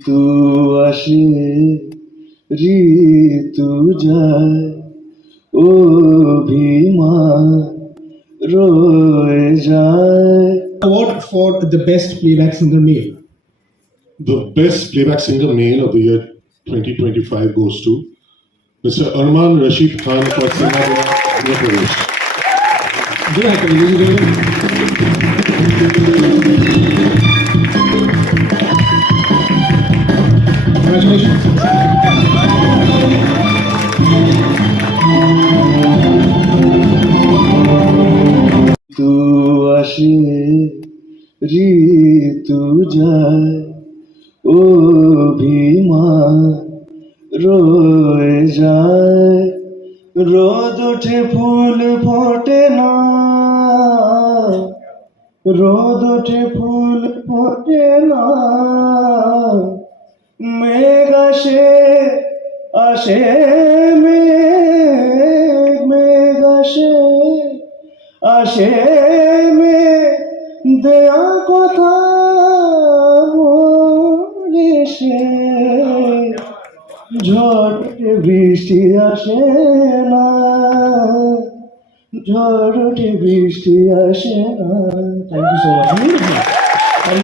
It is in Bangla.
ঋতু আসে ঋতু যায় অভিমান রয়ে যায়। Award for the best playback singer male. The best playback singer male of the year 2025 goes to Mr. Arman Rashid Khan for Sinhabura, Andhra Pradesh. Do I can ladies and gentlemen? Congratulations. ঋতু আসে ঋতু যায় অভিমান রয়ে যায়। রোদ ওঠে ফুল ফোটে না, রোদ ওঠে ফুল ফোটে না, মেঘ আসে আসে মেঘ, মেঘ আসে আসে মেঘ, দেয়া কথা বলে সে, ঝড় উঠে বৃষ্টি আসে না, ঝড় উঠে বৃষ্টি আসে না। Thank you so much.